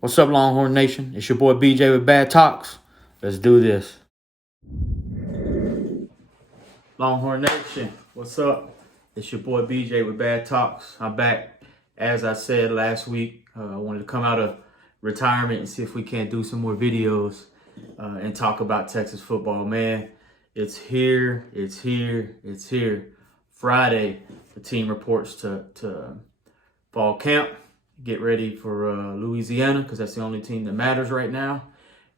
What's up, Longhorn Nation? It's your boy BJ with Bad Talks. Let's do this. Longhorn Nation, what's up? It's your boy BJ with Bad Talks. I'm back. As I said last week, I wanted to come out of retirement and see if we can't do some more videos and talk about Texas football. Man, it's here. Friday, the team reports to fall camp. Get ready for Louisiana because that's the only team that matters right now.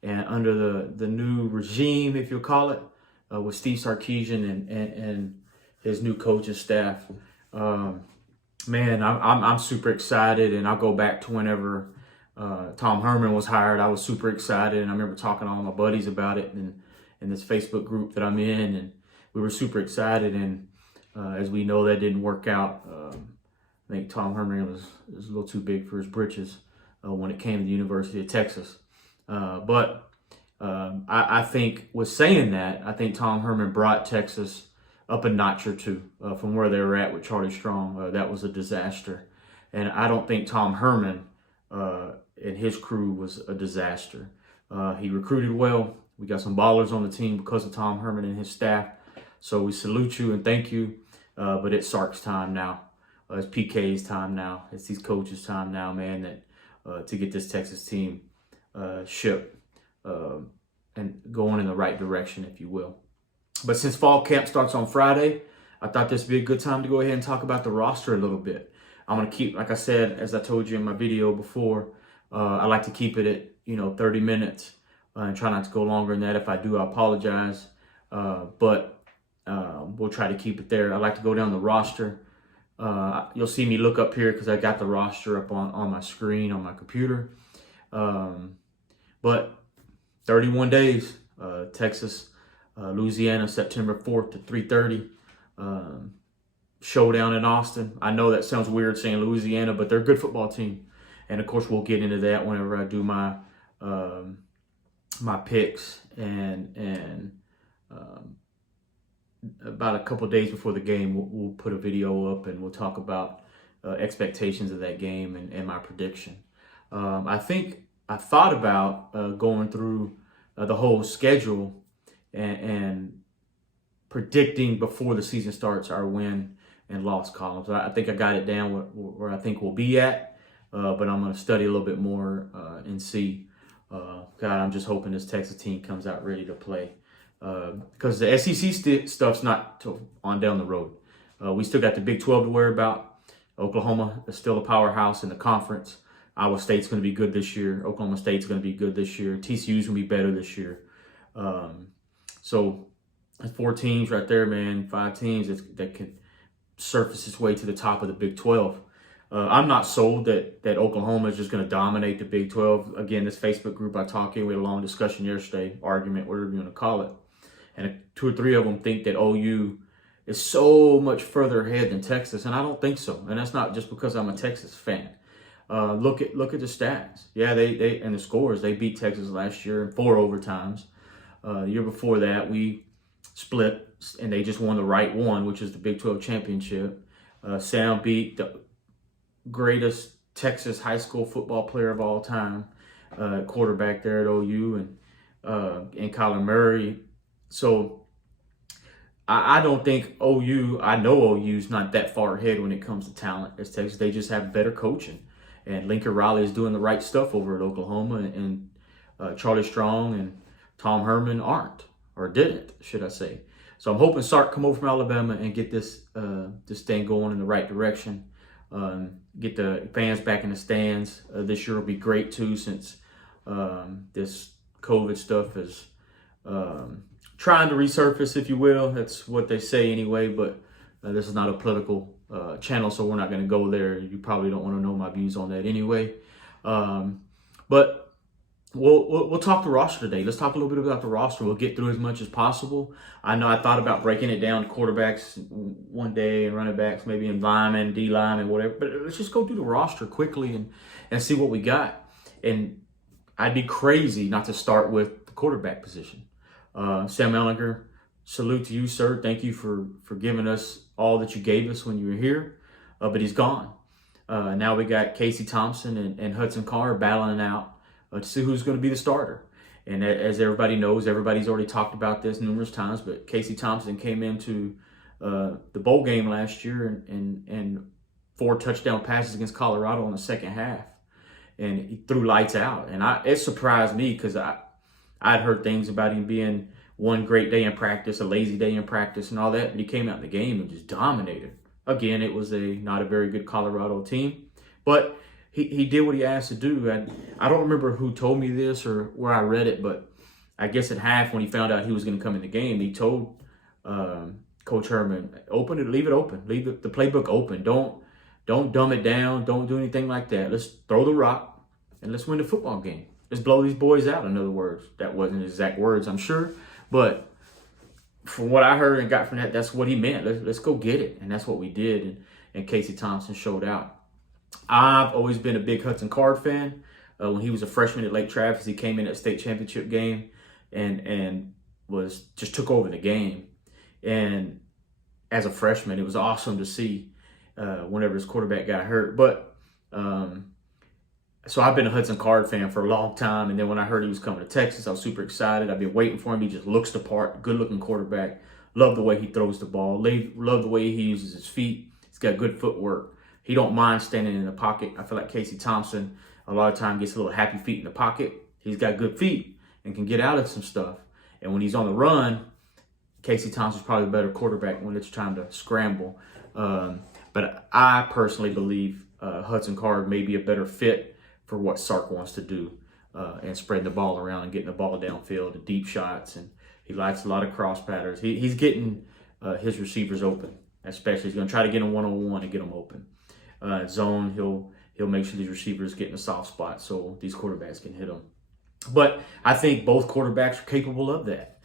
And under the new regime, if you'll call it, with Steve Sarkisian and his new coaching staff, man, I'm super excited. And I'll go back to whenever Tom Herman was hired. I was super excited, and I remember talking to all my buddies about it and in this Facebook group that I'm in, and we were super excited. And as we know, that didn't work out. I think Tom Herman was a little too big for his britches when it came to the University of Texas. But I think with saying that, I think Tom Herman brought Texas up a notch or two from where they were at with Charlie Strong. That was a disaster. And I don't think Tom Herman and his crew was a disaster. He recruited well. We got some ballers on the team because of Tom Herman and his staff. So we salute you and thank you. But it's Sark's time now. It's PK's time now. It's these coaches' time now, man, that to get this Texas team shipped and going in the right direction, if you will. But since fall camp starts on Friday, I thought this would be a good time to go ahead and talk about the roster a little bit. I'm going to keep, like I said, as I told you in my video before, I like to keep it at 30 minutes and try not to go longer than that. If I do, I apologize. But we'll try to keep it there. I like to go down the roster. You'll see me look up here because I got the roster up on my screen on my computer. But 31 days, Texas, Louisiana, September 4th to 3:30. Showdown in Austin. I know that sounds weird saying Louisiana, but they're a good football team. And of course, we'll get into that whenever I do my my picks and about a couple of days before the game, we'll put a video up and we'll talk about expectations of that game and my prediction. I think I thought about going through the whole schedule and predicting before the season starts our win and loss columns. I think I got it down where I think we'll be at, but I'm going to study a little bit more and see. God, I'm just hoping this Texas team comes out ready to play. Because the SEC stuff's not on down the road. We still got the Big 12 to worry about. Oklahoma is still a powerhouse in the conference. Iowa State's going to be good this year. Oklahoma State's going to be good this year. TCU's going to be better this year. So 4 teams right there, man. 5 teams that can surface its way to the top of the Big 12. I'm not sold that Oklahoma is just going to dominate the Big 12. Again, this Facebook group I talked in, we had a long discussion yesterday, argument, whatever you want to call it. And 2 or 3 of them think that OU is so much further ahead than Texas, and I don't think so. And that's not just because I'm a Texas fan. Look at the stats. Yeah, they and the scores. They beat Texas last year in 4 overtimes. The year before that, we split, and they just won the right one, which is the Big 12 championship. Sam beat the greatest Texas high school football player of all time, quarterback there at OU, and Kyler Murray. So I don't think I know OU's not that far ahead when it comes to talent as Texas. They just have better coaching. And Lincoln Riley is doing the right stuff over at Oklahoma, and Charlie Strong and Tom Herman aren't, or didn't, should I say. So I'm hoping Sark come over from Alabama and get this thing going in the right direction. Get the fans back in the stands. This year will be great too, since this COVID stuff is trying to resurface, if you will. That's what they say anyway, but this is not a political channel, so we're not going to go there. You probably don't want to know my views on that anyway. But we'll talk the roster today. Let's talk a little bit about the roster. We'll get through as much as possible. I know I thought about breaking it down to quarterbacks one day and running backs, maybe in linemen, D linemen, whatever. But let's just go through the roster quickly and see what we got. And I'd be crazy not to start with the quarterback position. Sam Ehlinger, salute to you, sir. Thank you for giving us all that you gave us when you were here. But he's gone. Now we got Casey Thompson and Hudson Card battling out to see who's going to be the starter. And as everybody knows, everybody's already talked about this numerous times, but Casey Thompson came into the bowl game last year and 4 touchdown passes against Colorado in the second half. And he threw lights out. And it surprised me because I'd heard things about him being one great day in practice, a lazy day in practice and all that. But he came out in the game and just dominated. Again, it was not a very good Colorado team. But he did what he asked to do. I don't remember who told me this or where I read it, but I guess at half when he found out he was going to come in the game, he told Coach Herman, leave it open. Leave the playbook open. Don't dumb it down. Don't do anything like that. Let's throw the rock and let's win the football game. Let's blow these boys out, in other words. That wasn't exact words, I'm sure. But from what I heard and got from that, that's what he meant. Let's go get it. And that's what we did. And Casey Thompson showed out. I've always been a big Hudson Card fan. When he was a freshman at Lake Travis, he came in at state championship game and just took over the game. And as a freshman, it was awesome to see whenever his quarterback got hurt. But so I've been a Hudson Card fan for a long time. And then when I heard he was coming to Texas, I was super excited. I've been waiting for him. He just looks the part. Good-looking quarterback. Love the way he throws the ball. Love the way he uses his feet. He's got good footwork. He don't mind standing in the pocket. I feel like Casey Thompson a lot of time gets a little happy feet in the pocket. He's got good feet and can get out of some stuff. And when he's on the run, Casey Thompson's probably a better quarterback when it's time to scramble. But I personally believe Hudson Card may be a better fit for what Sark wants to do and spreading the ball around and getting the ball downfield, the deep shots. And he likes a lot of cross patterns. He's getting his receivers open, especially. He's going to try to get them one-on-one and get them open. Zone, he'll make sure these receivers get in a soft spot so these quarterbacks can hit them. But I think both quarterbacks are capable of that.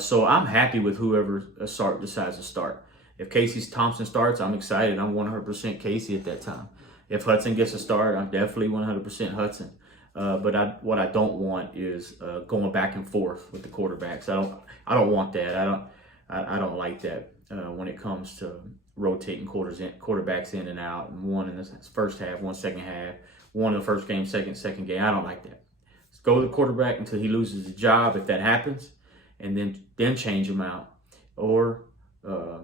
So I'm happy with whoever Sark decides to start. If Casey Thompson starts, I'm excited. I'm 100% Casey at that time. If Hudson gets a start, I'm definitely 100% Hudson. But what I don't want is going back and forth with the quarterbacks. I don't want that. I don't like that when it comes to rotating quarterbacks in and out, and one in the first half, one second half, one in the first game, second game. I don't like that. Let's go with the quarterback until he loses his job, if that happens, and then change him out. Or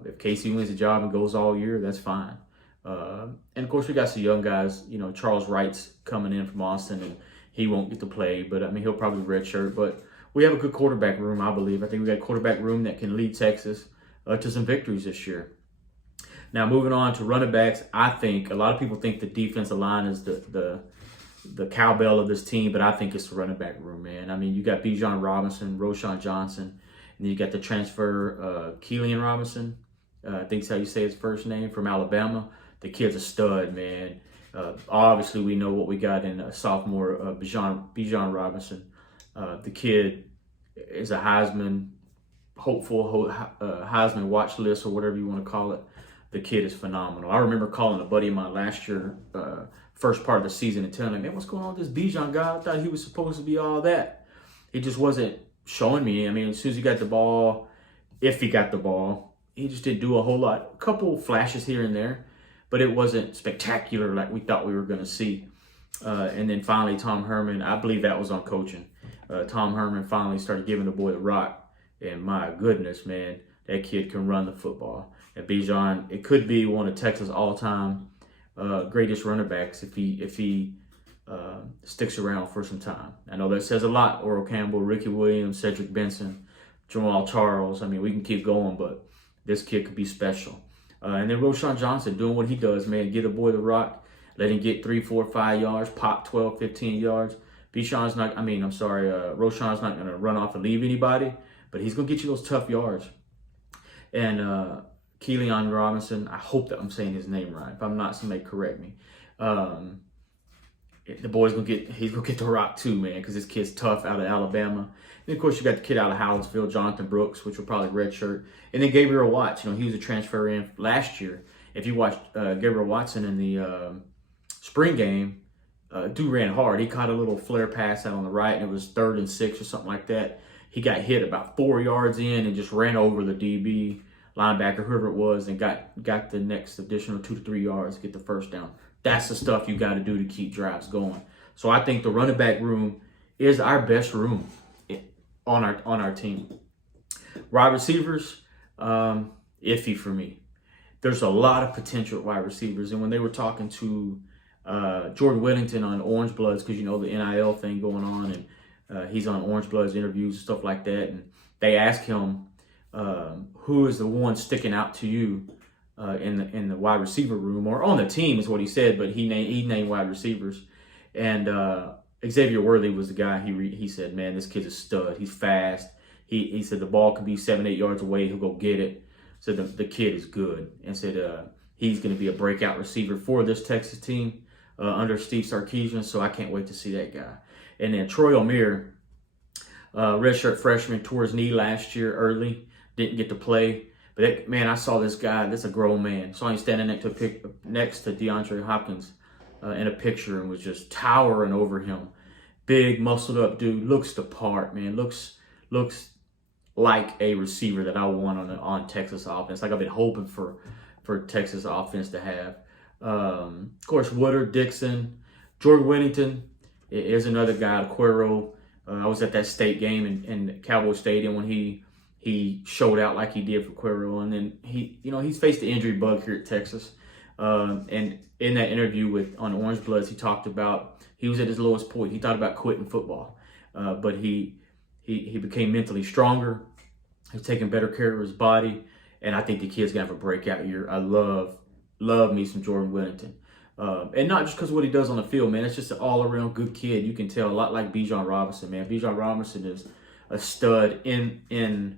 if Casey wins the job and goes all year, that's fine. And of course, we got some young guys. You know, Charles Wright's coming in from Austin, and he won't get to play, but I mean, he'll probably redshirt. But we have a good quarterback room, I believe. I think we got a quarterback room that can lead Texas to some victories this year. Now, moving on to running backs, I think a lot of people think the defensive line is the cowbell of this team, but I think it's the running back room, man. I mean, you got Bijan Robinson, Roschon Johnson, and then you got the transfer Keelan Robinson. I think that's how you say his first name, from Alabama. The kid's a stud, man. Obviously, we know what we got in sophomore Bijan Robinson. The kid is a Heisman hopeful, Heisman watch list, or whatever you want to call it. The kid is phenomenal. I remember calling a buddy of mine last year, first part of the season, and telling him, man, what's going on with this Bijan guy? I thought he was supposed to be all that. He just wasn't showing me. I mean, as soon as he got the ball, if he got the ball, he just didn't do a whole lot. A couple flashes here and there, but it wasn't spectacular like we thought we were going to see. And then finally, Tom Herman, I believe that was on coaching. Tom Herman finally started giving the boy the rock. And my goodness, man, that kid can run the football. And Bijan, it could be one of Texas' all-time greatest running backs if he sticks around for some time. I know that says a lot. Oral Campbell, Ricky Williams, Cedric Benson, Jamal Charles. I mean, we can keep going, but this kid could be special. And then Roschon Johnson doing what he does, man. Give the boy the rock. Let him get 3, 4, 5 yards, pop 12, 15 yards. Roschon's not going to run off and leave anybody, but he's going to get you those tough yards. And Keelan Robinson, I hope that I'm saying his name right. If I'm not, somebody correct me. The boy's he's gonna get the rock too, man, because this kid's tough out of Alabama. And of course, you got the kid out of Howells-Ville, Jonathan Brooks, which will probably redshirt. And then Gabriel Watts, he was a transfer in last year. If you watched Gabriel Watson in the spring game, dude ran hard. He caught a little flare pass out on the right, and it was 3rd and 6 or something like that. He got hit about 4 yards in and just ran over the DB, linebacker, whoever it was, and got the next additional 2 to 3 yards to get the first down. That's the stuff you got to do to keep drives going. So I think the running back room is our best room on our team. Wide receivers, iffy for me. There's a lot of potential at wide receivers, and when they were talking to Jordan Whittington on Orange Bloods, because you know the NIL thing going on, and he's on Orange Bloods interviews and stuff like that, and they asked him who is the one sticking out to you in the wide receiver room or on the team is what he said, but he named wide receivers, and Xavier Worthy was the guy. He said, man, this kid's a stud. He's fast. He said the ball could be 7-8 yards away. He'll go get it. Said the kid is good, and said he's going to be a breakout receiver for this Texas team under Steve Sarkisian. So I can't wait to see that guy. And then Troy O'Meara, redshirt freshman, tore his knee last year early, didn't get to play. But man, I saw this guy. This is a grown man. Saw him standing next to DeAndre Hopkins in a picture and was just towering over him. Big, muscled up dude. Looks the part, man. Looks like a receiver that I want on Texas offense. Like I've been hoping for Texas offense to have. Of course, Woodard, Dixon, Jordan Whittington is another guy. Cuero. I was at that state game in Cowboy Stadium when he showed out like he did for Cuero, and then he's faced the injury bug here at Texas. And in that interview on Orange Bloods, he talked about he was at his lowest point. He thought about quitting football, but he became mentally stronger. He's taking better care of his body, and I think the kid's gonna have a breakout year. I love me some Jordan Whittington, and not just because of what he does on the field, man. It's just an all-around good kid. You can tell a lot like Bijan Robinson, man. Bijan Robinson is a stud in the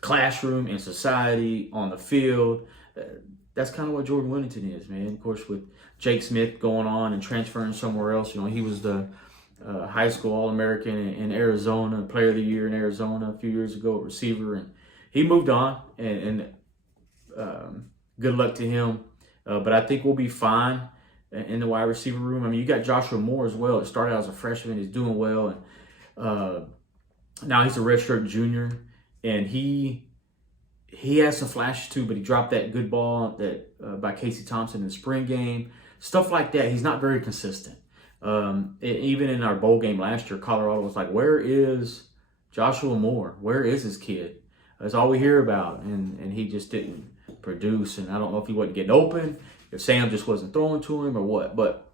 classroom, in society, on the field. That's kind of what Jordan Whittington is, man. Of course, with Jake Smith going on and transferring somewhere else, he was the high school All-American in Arizona, Player of the Year in Arizona a few years ago, receiver, and he moved on, and good luck to him. But I think we'll be fine in the wide receiver room. I mean, you got Joshua Moore as well. It started out as a freshman. He's doing well, and now he's a redshirt junior, and he has some flashes too, but he dropped that good ball by Casey Thompson in the spring game. Stuff like that. He's not very consistent. Even in our bowl game last year, Colorado was like, where is Joshua Moore? Where is this kid? That's all we hear about. And he just didn't produce. And I don't know if he wasn't getting open, if Sam just wasn't throwing to him or what. But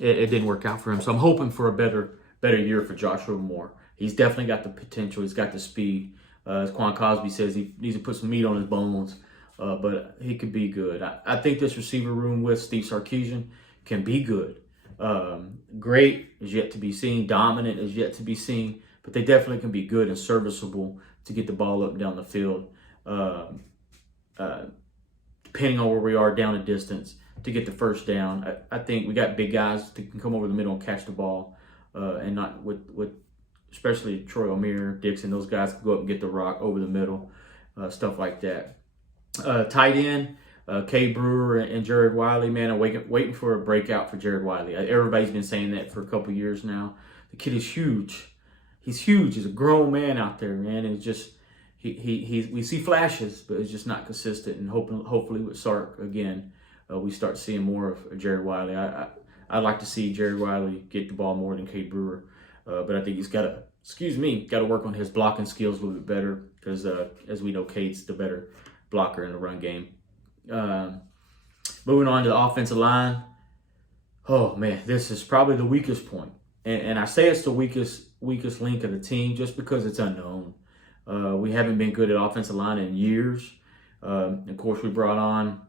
it didn't work out for him. So I'm hoping for a better year for Joshua Moore. He's definitely got the potential. He's got the speed. As Quan Cosby says, he needs to put some meat on his bones. But he could be good. I think this receiver room with Steve Sarkisian can be good. Great is yet to be seen. Dominant is yet to be seen. But they definitely can be good and serviceable to get the ball up and down the field. Depending on where we are down a distance to get the first down. I think we got big guys that can come over the middle and catch the ball. And not with especially Troy O'Meara, Dixon. Those guys can go up and get the rock over the middle. Stuff like that. Tight end. Kay Brewer and Jared Wiley, man, I'm waiting for a breakout for Jared Wiley. Everybody's been saying that for a couple years now. The kid is huge. He's huge. He's a grown man out there, man. And it's just we see flashes, but it's just not consistent. And hopefully with Sark again, we start seeing more of Jared Wiley. I'd like to see Jared Wiley get the ball more than Kay Brewer, but I think he's got to work on his blocking skills a little bit better because as we know, Cade's the better blocker in the run game. Moving on to the offensive line. Oh man, this is probably the weakest point. And I say it's the weakest link of the team just because it's unknown. We haven't been good at offensive line in years. Of course, we brought on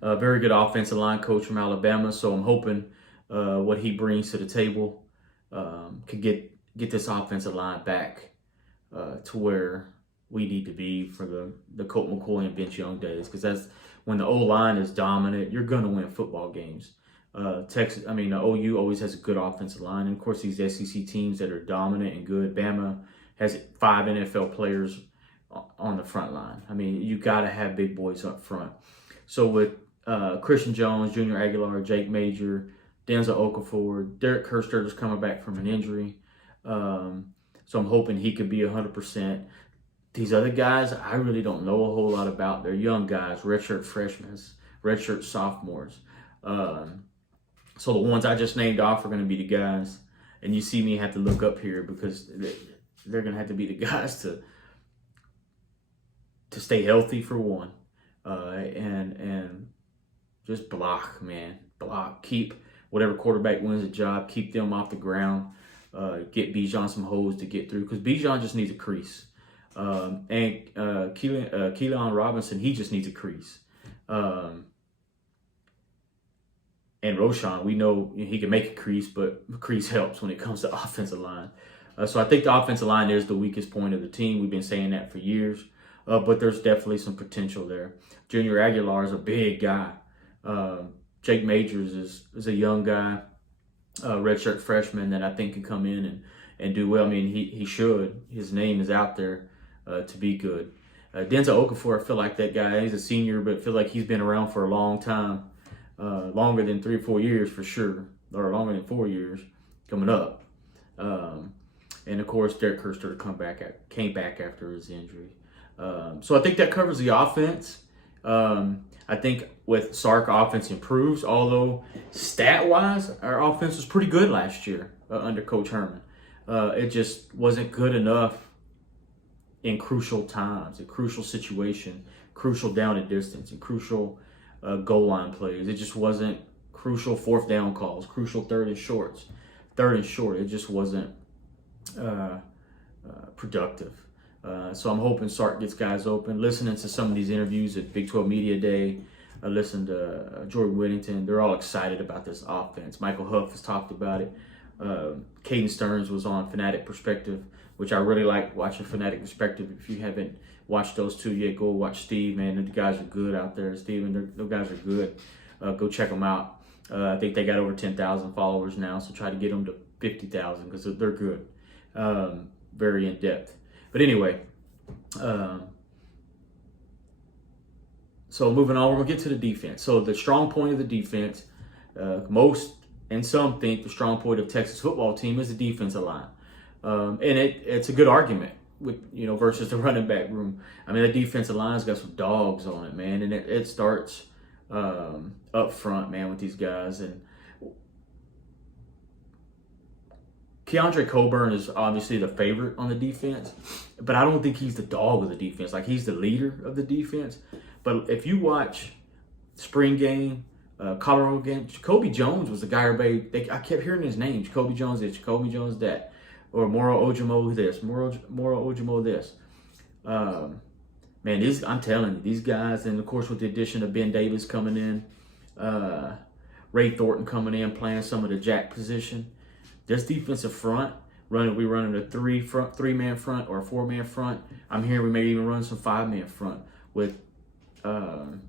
a very good offensive line coach from Alabama. So I'm hoping what he brings to the table could get this offensive line back to where we need to be for the Colt McCoy and Vince Young days, because that's when the O-line is dominant, you're going to win football games. The OU always has a good offensive line. And of course, these SEC teams that are dominant and good, Bama has 5 NFL players on the front line. I mean, you got to have big boys up front. So with Christian Jones, Junior Aguilar, Jake Major, Denzel Okafor, Derek Kerster's coming back from an injury. So I'm hoping he could be 100%. These other guys, I really don't know a whole lot about. They're young guys, redshirt freshmen. redshirt sophomores. So the ones I just named off are going to be the guys, and you see me have to look up here because they're going to have to be the guys to stay healthy for one, and just block, man, block. Keep whatever quarterback wins the job, keep them off the ground. Get Bijan some holes to get through because Bijan just needs a crease, and Keelan Robinson, he just needs a crease. And Roshan, we know he can make a crease, but a crease helps when it comes to offensive line. So I think the offensive line is the weakest point of the team. We've been saying that for years, but there's definitely some potential there. Junior Aguilar is a big guy. Jake Majors is a young guy, redshirt freshman that I think can come in and do well. I mean, he should. His name is out there to be good. Denzel Okafor, I feel like that guy. He's a senior, but I feel like he's been around for a long time. Longer than 3 or 4 years for sure, or longer than 4 years coming up. And of course, Derek Kirster came back after his injury. So I think that covers the offense. I think with Sark, offense improves, although stat-wise, our offense was pretty good last year under Coach Herman. It just wasn't good enough in crucial times, in crucial situation, crucial down and distance, and crucial goal line plays. It just wasn't crucial fourth down calls, crucial third and short. It just wasn't productive. So I'm hoping Sark gets guys open. Listening to some of these interviews at Big 12 Media Day, I listened to Jordan Whittington. They're all excited about this offense. Michael Huff has talked about it. Caden Stearns was on Fanatic Perspective, which I really like watching Fanatic Perspective. If you haven't watched those two yet, go watch Steve, man. The guys are good out there. Steven, those guys are good. Go check them out. I think they got over 10,000 followers now, so try to get them to 50,000 because they're good. Very in-depth. But anyway, so moving on, we're going to get to the defense. So the strong point of the defense, most and some think the strong point of Texas football team is the defensive line. And it's a good argument with, versus the running back room. I mean, the defensive line's got some dogs on it, man. And it starts up front, man, with these guys. And Keandre Coburn is obviously the favorite on the defense, but I don't think he's the dog of the defense. Like, he's the leader of the defense. But if you watch spring game, Colorado game, Jacoby Jones was the guy everybody, I kept hearing his name. Jacoby Jones this, Jacoby Jones that. Or Moro Ojimo this, Moro Ojimo this. Man, I'm telling you, these guys, and of course with the addition of Ben Davis coming in, Ray Thornton coming in, playing some of the jack position. This defensive front, we running a three-man front or a four-man front. I'm hearing we may even run some five-man front with Ben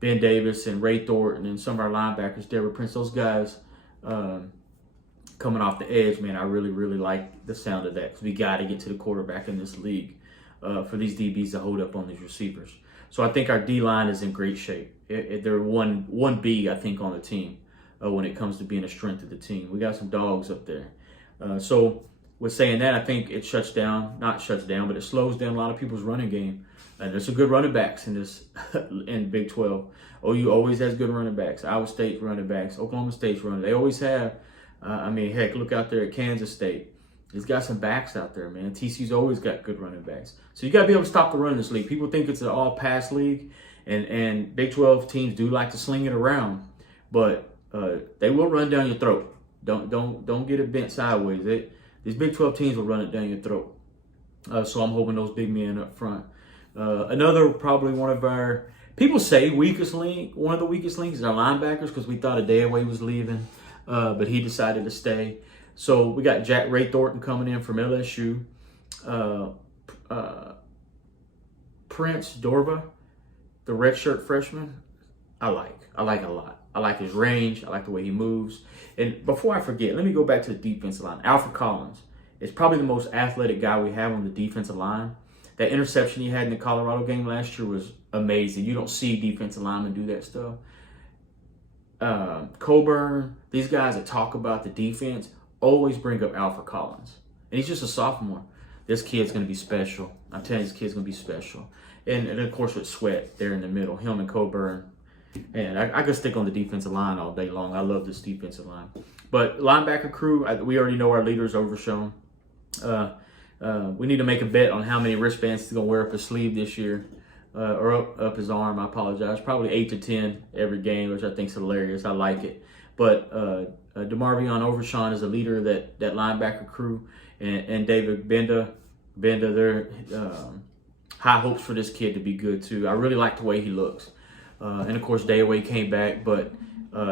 Davis and Ray Thornton and some of our linebackers, Deborah Prince, those guys coming off the edge, man. I really, really like the sound of that because we got to get to the quarterback in this league for these DBs to hold up on these receivers. So I think our D-line is in great shape. They're 1B, I think, on the team when it comes to being a strength of the team. We got some dogs up there. So with saying that, I think it not shuts down, but it slows down a lot of people's running game. And there's some good running backs in this in Big 12. OU always has good running backs. Iowa State running backs, Oklahoma State's running. They always have. Heck, look out there at Kansas State. He's got some backs out there, man. TCU's always got good running backs. So you got to be able to stop the run in this league. People think it's an all-pass league, and Big 12 teams do like to sling it around, but they will run down your throat. Don't get it bent sideways. These Big 12 teams will run it down your throat. So I'm hoping those big men up front. Another probably one of our people say weakest link. One of the weakest links is our linebackers because we thought Adeyewale was leaving, but he decided to stay. So we got Ray Thornton coming in from LSU. Prince Dorba, the redshirt freshman, I like a lot. I like his range. I like the way he moves. And before I forget, let me go back to the defensive line. Alfred Collins is probably the most athletic guy we have on the defensive line. That interception he had in the Colorado game last year was amazing. You don't see defensive linemen do that stuff. Coburn, these guys that talk about the defense always bring up Alfred Collins. And he's just a sophomore. This kid's going to be special. I'm telling you, this kid's going to be special. And of course with Sweat there in the middle, him and Coburn. And I could stick on the defensive line all day long. I love this defensive line. But linebacker crew, we already know our leader is Overshown. We need to make a bet on how many wristbands he's going to wear up his sleeve this year, or up his arm. I apologize. Probably 8 to 10 every game, which I think is hilarious. I like it. But DeMarvion Overshown is a leader of that linebacker crew, and David Benda, they're high hopes for this kid to be good too. I really like the way he looks. And of course, Dayaway came back, but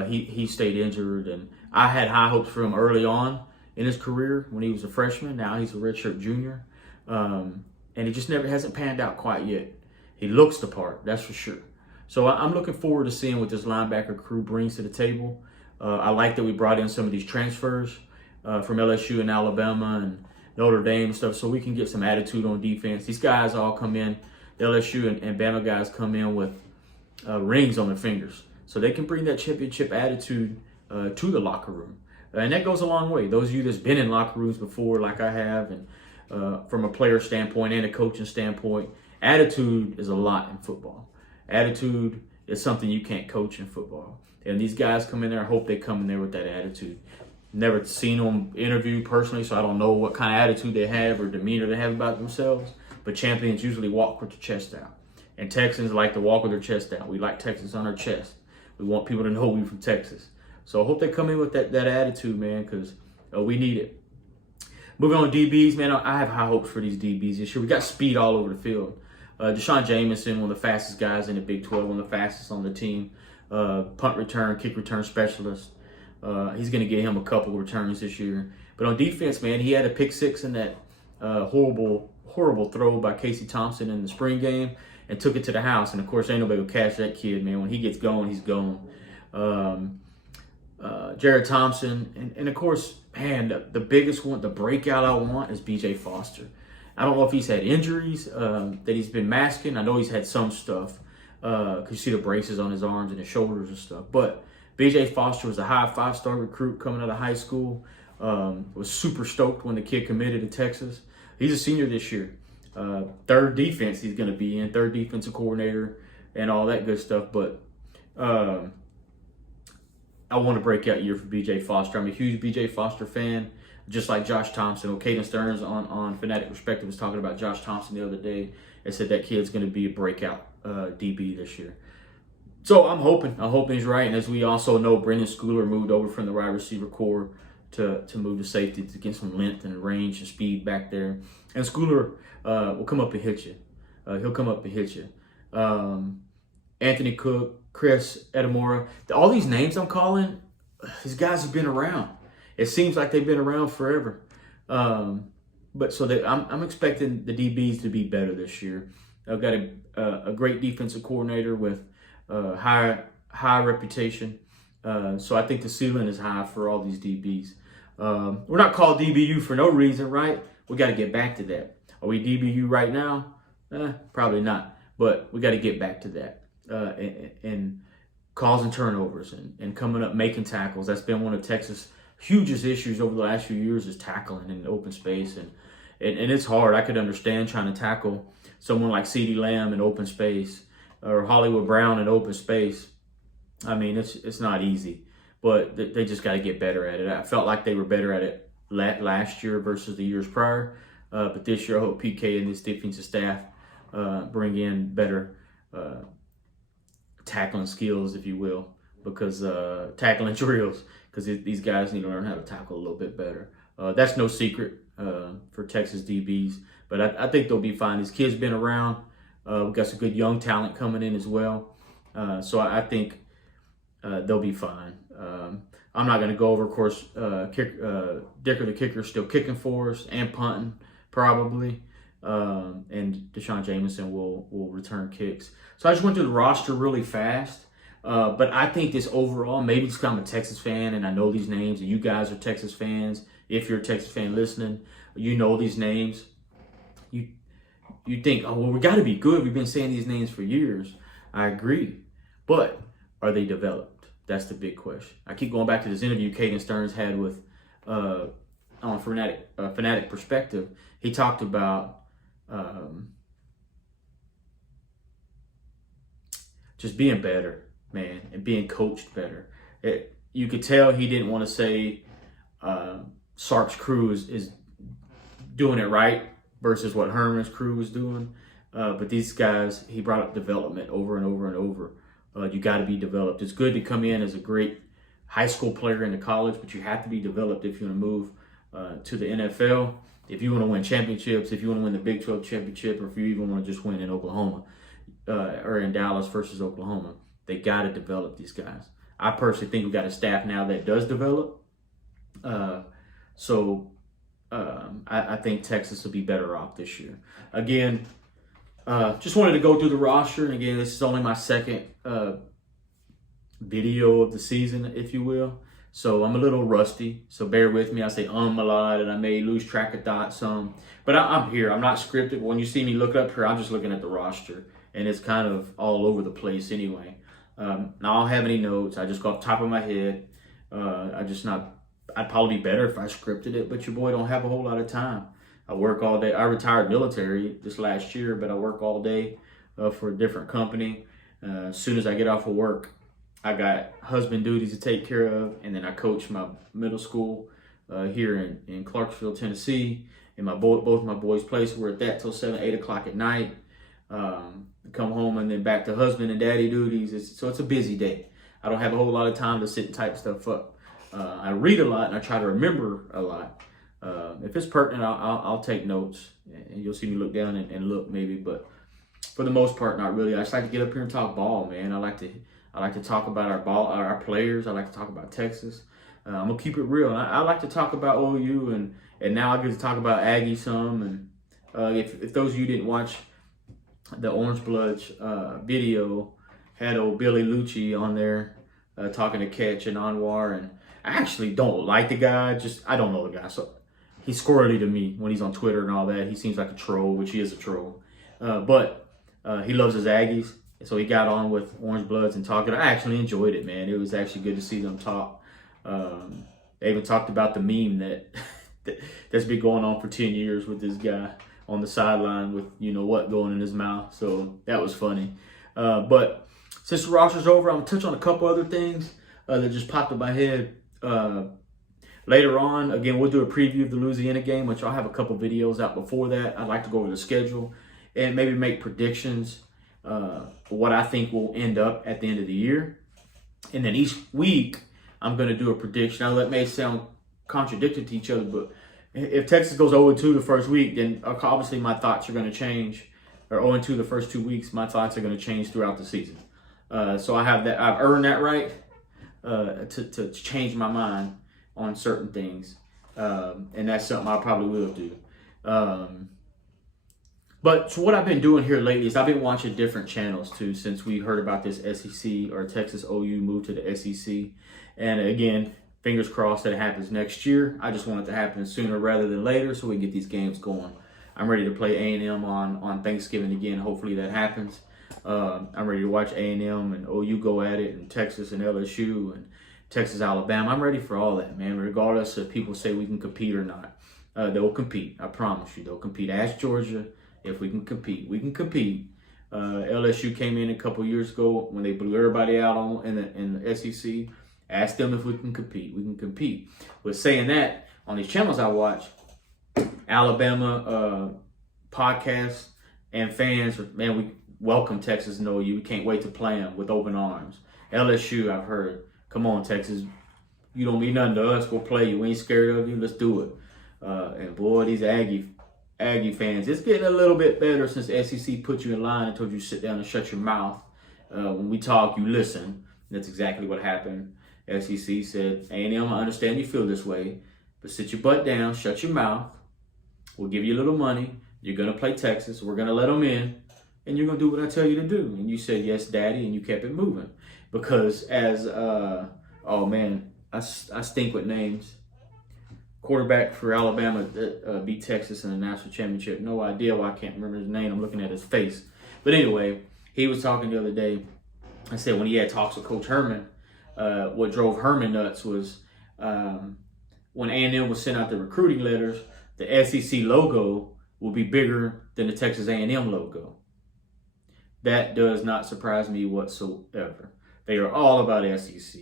he stayed injured. And I had high hopes for him early on in his career when he was a freshman. Now he's a redshirt junior. And he just never hasn't panned out quite yet. He looks the part, that's for sure. So I'm looking forward to seeing what this linebacker crew brings to the table. I like that we brought in some of these transfers from LSU and Alabama and Notre Dame and stuff, so we can get some attitude on defense. These guys all come in, the LSU and Bama guys come in with rings on their fingers, so they can bring that championship attitude to the locker room. And that goes a long way. Those of you that's been in locker rooms before, like I have, and from a player standpoint and a coaching standpoint, attitude is a lot in football. Attitude is something you can't coach in football. And these guys come in there, I hope they come in there with that attitude. Never seen them interview personally, so I don't know what kind of attitude they have or demeanor they have about themselves. But champions usually walk with their chest out. And Texans like to walk with their chest out. We like Texas on our chest. We want people to know we're from Texas. So I hope they come in with that attitude, man, because we need it. Moving on to DBs, man, I have high hopes for these DBs this year. We got speed all over the field. Deshaun Jamison, one of the fastest guys in the Big 12, one of the fastest on the team. Punt return, kick return specialist. He's going to get him a couple returns this year. But on defense, man, he had a pick six in that horrible throw by Casey Thompson in the spring game and took it to the house. And, of course, ain't nobody will catch that kid, man. When he gets going, he's gone. Jared Thompson. And, of course, man, the biggest one, the breakout I want is B.J. Foster. I don't know if he's had injuries that he's been masking. I know he's had some stuff because you see the braces on his arms and his shoulders and stuff. But B.J. Foster was a high 5-star recruit coming out of high school. Was super stoked when the kid committed to Texas. He's a senior this year. Third defense he's going to be in, third defensive coordinator and all that good stuff. But I want a breakout year for B.J. Foster. I'm a huge B.J. Foster fan, just like Josh Thompson. Caden Stearns on Fanatic Perspective was talking about Josh Thompson the other day and said that kid's going to be a breakout DB this year. So I'm hoping he's right. And as we also know, Brendan Schooler moved over from the wide receiver core to move to safety to get some length and range and speed back there. And Schooler will come up and hit you. He'll come up and hit you. Anthony Cook, Chris Edamora, all these names I'm calling, these guys have been around. It seems like they've been around forever. But so I'm expecting the DBs to be better this year. I've got a great defensive coordinator with high reputation. So I think the ceiling is high for all these DBs. We're not called DBU for no reason, right? We got to get back to that. Are we DBU right now? Probably not. But we got to get back to that. And causing turnovers and coming up making tackles. That's been one of Texas' hugest issues over the last few years is tackling in open space. And it's hard. I could understand trying to tackle someone like CeeDee Lamb in open space or Hollywood Brown in open space. I mean, it's not easy, but they just got to get better at it. I felt like they were better at it last year versus the years prior. But this year, I hope PK and this defensive staff bring in better tackling skills, if you will, because tackling drills, because these guys need to learn how to tackle a little bit better. That's no secret for Texas DBs, but I think they'll be fine. These kids been around. We've got some good young talent coming in as well. So I think they'll be fine. I'm not going to go over, of course, Dicker the kicker is still kicking for us and punting probably. And Deshaun Jamison will return kicks. So I just went through the roster really fast. But I think this overall, maybe it's because I'm a Texas fan and I know these names and you guys are Texas fans. If you're a Texas fan listening, you know these names. You think, oh, well, we got to be good. We've been saying these names for years. I agree. But are they developed? That's the big question. I keep going back to this interview Caden Stearns had with on Fanatic Perspective. He talked about just being better. man, and being coached better. You could tell he didn't want to say Sark's crew is doing it right versus what Herman's crew was doing. But these guys, he brought up development over and over and over. You got to be developed. It's good to come in as a great high school player into college, but you have to be developed if you want to move to the NFL. If you want to win championships, if you want to win the Big 12 championship, or if you even want to just win in Oklahoma or in Dallas versus Oklahoma, they got to develop these guys. I personally think we've got a staff now that does develop. I think Texas will be better off this year. Again, just wanted to go through the roster. And again, this is only my second video of the season, if you will. So I'm a little rusty. So bear with me. I say a lot, and I may lose track of thoughts some. But I'm here. I'm not scripted. When you see me look up here, I'm just looking at the roster. And it's kind of all over the place anyway. I don't have any notes. I just go off the top of my head. I'd probably be better if I scripted it, but your boy don't have a whole lot of time. I work all day. I retired military this last year, but I work all day for a different company. As soon as I get off of work, I got husband duties to take care of, and then I coach my middle school here in Clarksville, Tennessee. And both my boys' places. We're at that till 7, 8 o'clock at night. Come home and then back to husband and daddy duties. So it's a busy day. I don't have a whole lot of time to sit and type stuff up. I read a lot and I try to remember a lot. If it's pertinent, I'll take notes, and you'll see me look down and look maybe. But for the most part, not really. I just like to get up here and talk ball, man. I like to talk about our players. I like to talk about Texas. I'm gonna keep it real. I like to talk about OU, and now I get to talk about Aggie some. And if those of you didn't watch the Orange Bloods video, had old Billy Lucci on there talking to Catch and Anwar, and I actually don't like the guy. I don't know the guy, so he's squirrely to me when he's on Twitter and all that. He seems like a troll, which he is a troll, but he loves his Aggies, so he got on with Orange Bloods and talking. I actually enjoyed it, man. It was actually good to see them talk. They even talked about the meme that's been going on for 10 years with this guy on the sideline with what going in his mouth. So that was funny. But since the roster's over, I'm gonna touch on a couple other things that just popped in my head. Later on, again, we'll do a preview of the Louisiana game, which I'll have a couple videos out before that. I'd like to go over the schedule and maybe make predictions for what I think will end up at the end of the year. And then each week, I'm going to do a prediction. Now, that may sound contradictory to each other, but if Texas goes 0-2 the first week, then obviously my thoughts are going to change. Or 0-2 the first 2 weeks, my thoughts are going to change throughout the season. So I've earned that right to change my mind on certain things. And that's something I probably will do. But so what I've been doing here lately is I've been watching different channels too, since we heard about this SEC or Texas OU move to the SEC. And again, fingers crossed that it happens next year. I just want it to happen sooner rather than later so we can get these games going. I'm ready to play A&M on Thanksgiving again. Hopefully that happens. I'm ready to watch A&M and OU go at it, and Texas and LSU and Texas, Alabama. I'm ready for all that, man, regardless if people say we can compete or not. They'll compete. I promise you, they'll compete. Ask Georgia if we can compete. We can compete. LSU came in a couple years ago when they blew everybody out in the SEC. Ask them if we can compete. We can compete. With saying that, on these channels I watch, Alabama podcasts and fans, man, we welcome Texas and OU. We can't wait to play them with open arms. LSU, I've heard, come on, Texas. You don't mean nothing to us. We'll play you. We ain't scared of you. Let's do it. And boy, these Aggie fans, it's getting a little bit better since the SEC put you in line and told you to sit down and shut your mouth. When we talk, you listen. That's exactly what happened. SEC said, A&M, I understand you feel this way, but sit your butt down, shut your mouth. We'll give you a little money. You're going to play Texas. We're going to let them in. And you're going to do what I tell you to do. And you said, yes, Daddy, and you kept it moving. Because as, oh, man, I stink with names. Quarterback for Alabama that beat Texas in the national championship. No idea why I can't remember his name. I'm looking at his face. But anyway, he was talking the other day. I said when he had talks with Coach Herman, what drove Herman nuts was when A&M was sent out the recruiting letters, the SEC logo will be bigger than the Texas A&M logo. That does not surprise me whatsoever. They are all about SEC.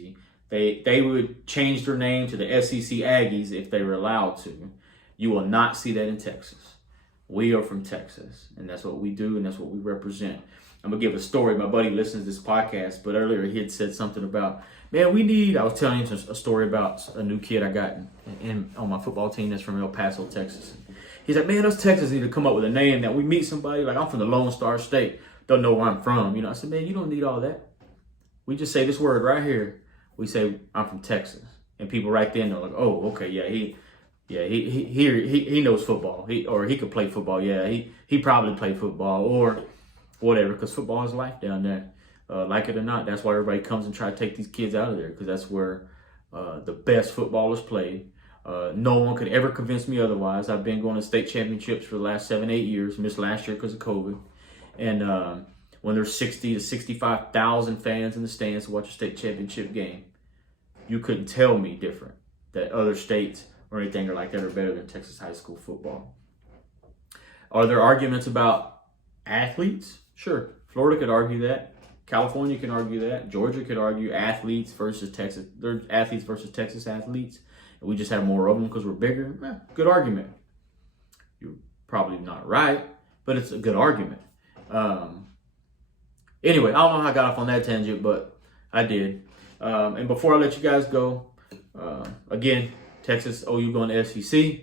They would change their name to the SEC Aggies if they were allowed to. You will not see that in Texas. We are from Texas, and that's what we do, and that's what we represent. I'm going to give a story. My buddy listens to this podcast, but earlier he had said something about, man, I was telling him a story about a new kid I got on my football team that's from El Paso, Texas. He's like, man, us Texans need to come up with a name that we meet somebody, like I'm from the Lone Star State, don't know where I'm from. I said, man, you don't need all that. We just say this word right here. We say, I'm from Texas. And people right then are like, oh, okay, he knows football. He could play football. Yeah, he probably played football or whatever, because football is life down there. Like it or not, that's why everybody comes and try to take these kids out of there, because that's where the best football is played. No one could ever convince me otherwise. I've been going to state championships for the last 7-8 years. Missed last year because of COVID. And when there's 60 to 65,000 fans in the stands to watch a state championship game, you couldn't tell me different, that other states or anything like that are better than Texas high school football. Are there arguments about athletes? Sure. Florida could argue that. California can argue that. Georgia could argue athletes versus Texas. They're athletes versus Texas athletes. And we just have more of them because we're bigger. Good argument. You're probably not right, but it's a good argument. Anyway, I don't know how I got off on that tangent, but I did. And before I let you guys go, again, Texas, OU going to SEC.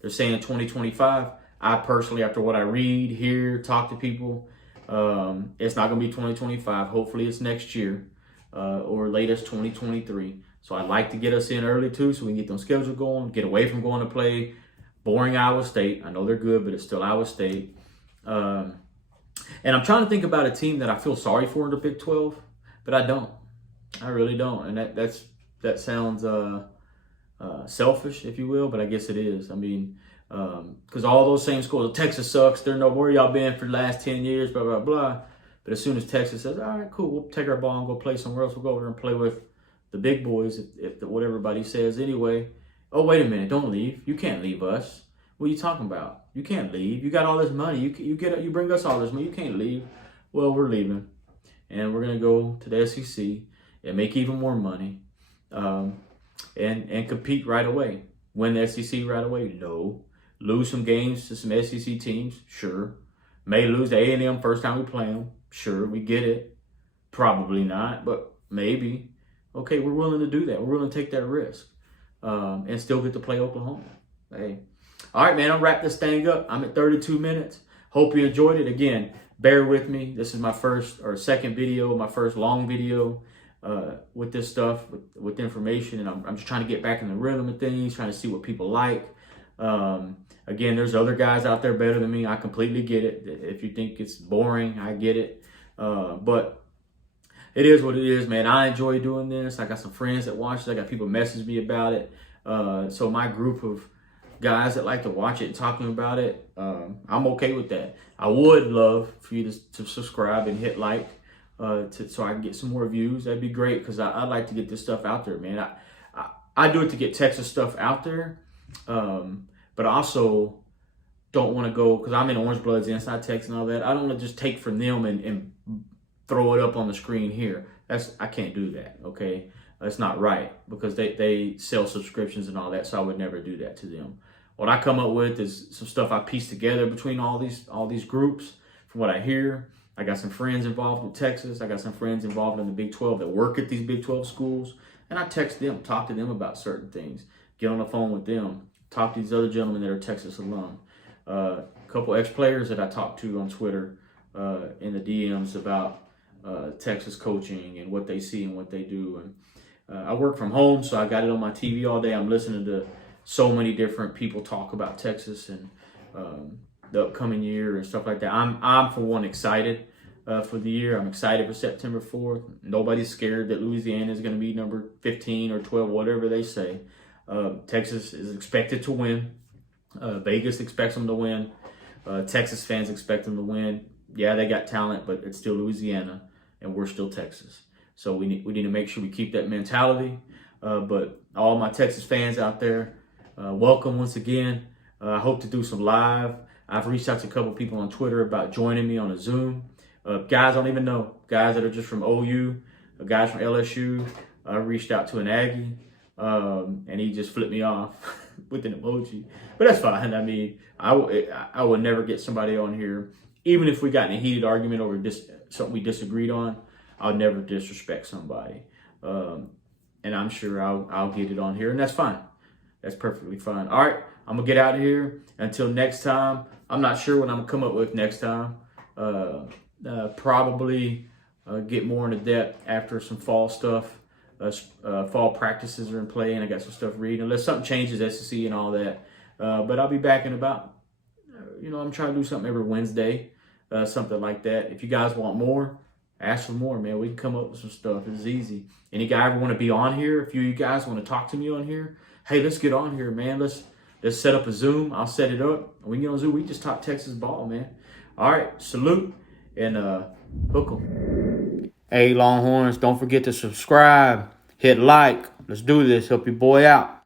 They're saying 2025. I personally, after what I read, hear, talk to people, it's not going to be 2025. Hopefully it's next year or latest 2023. So I'd like to get us in early too, so we can get them schedule going, get away from going to play boring Iowa State. I know they're good, but it's still Iowa State. And I'm trying to think about a team that I feel sorry for in the Big 12, but I don't. I really don't. And that sounds selfish, if you will, but I guess it is. I mean, because all those same schools, Texas sucks. They're no where y'all been for the last 10 years, blah, blah, blah. But as soon as Texas says, all right, cool, we'll take our ball and go play somewhere else. We'll go over there and play with the big boys, if what everybody says anyway. Oh, wait a minute, don't leave. You can't leave us. What are you talking about? You can't leave. You got all this money. You bring us all this money. You can't leave. Well, we're leaving. And we're going to go to the SEC and make even more money and compete right away. Win the SEC right away? No. Lose some games to some SEC teams? Sure. May lose to A&M first time we play them? Sure, we get it. Probably not, but maybe. Okay, we're willing to do that. We're willing to take that risk and still get to play Oklahoma. Hey. All right, man, I'll wrap this thing up. I'm at 32 minutes. Hope you enjoyed it. Again, bear with me. This is my first or second video, my first long video with this stuff, with information. And I'm just trying to get back in the rhythm of things, trying to see what people like. Again, there's other guys out there better than me. I completely get it. If you think it's boring, I get it. But it is what it is, man. I enjoy doing this. I got some friends that watch it. I got people message me about it. So my group of guys that like to watch it and talking about it, I'm okay with that. I would love for you to subscribe and hit like so I can get some more views. That'd be great, because I'd like to get this stuff out there, man. I do it to get Texas stuff out there, but I also don't want to go, because I'm in Orange Bloods, Inside Texas and all that. I don't want to just take from them and throw it up on the screen here. I can't do that, okay? That's not right, because they sell subscriptions and all that, so I would never do that to them. What I come up with is some stuff I piece together between all these groups. From what I hear, I got some friends involved with Texas. I got some friends involved in the Big 12 that work at these Big 12 schools, and I text them, talk to them about certain things, get on the phone with them, talk to these other gentlemen that are Texas alum. A couple ex-players that I talked to on Twitter in the DMs about Texas coaching and what they see and what they do. And I work from home, so I got it on my TV all day. I'm listening to so many different people talk about Texas and the upcoming year and stuff like that. I'm for one excited for the year. I'm excited for September 4th. Nobody's scared that Louisiana is going to be number 15 or 12, whatever they say. Texas is expected to win. Vegas expects them to win. Texas fans expect them to win. Yeah, they got talent, but it's still Louisiana, and we're still Texas. So we need to make sure we keep that mentality. But all my Texas fans out there, welcome once again. I hope to do some live. I've reached out to a couple people on Twitter about joining me on a Zoom. Guys I don't even know, guys that are just from OU, guys from LSU reached out to an Aggie, and he just flipped me off with an emoji. But that's fine. I mean, I would never get somebody on here, even if we got in a heated argument over something we disagreed on. I'll never disrespect somebody, and I'm sure I'll get it on here, and that's fine. That's perfectly fine. All right, I'm gonna get out of here. Until next time, I'm not sure what I'm gonna come up with next time. Probably get more into depth after some fall stuff. Fall practices are in play, and I got some stuff reading. Unless something changes, SEC and all that. But I'll be back in about, I'm trying to do something every Wednesday, something like that. If you guys want more, ask for more, man. We can come up with some stuff. It's easy. Any guy ever want to be on here? If you guys want to talk to me on here, hey, let's get on here, man. Let's set up a Zoom. I'll set it up. We can get on Zoom. We can just talk Texas ball, man. All right, salute and hook 'em. Hey, Longhorns, don't forget to subscribe, hit like. Let's do this. Help your boy out.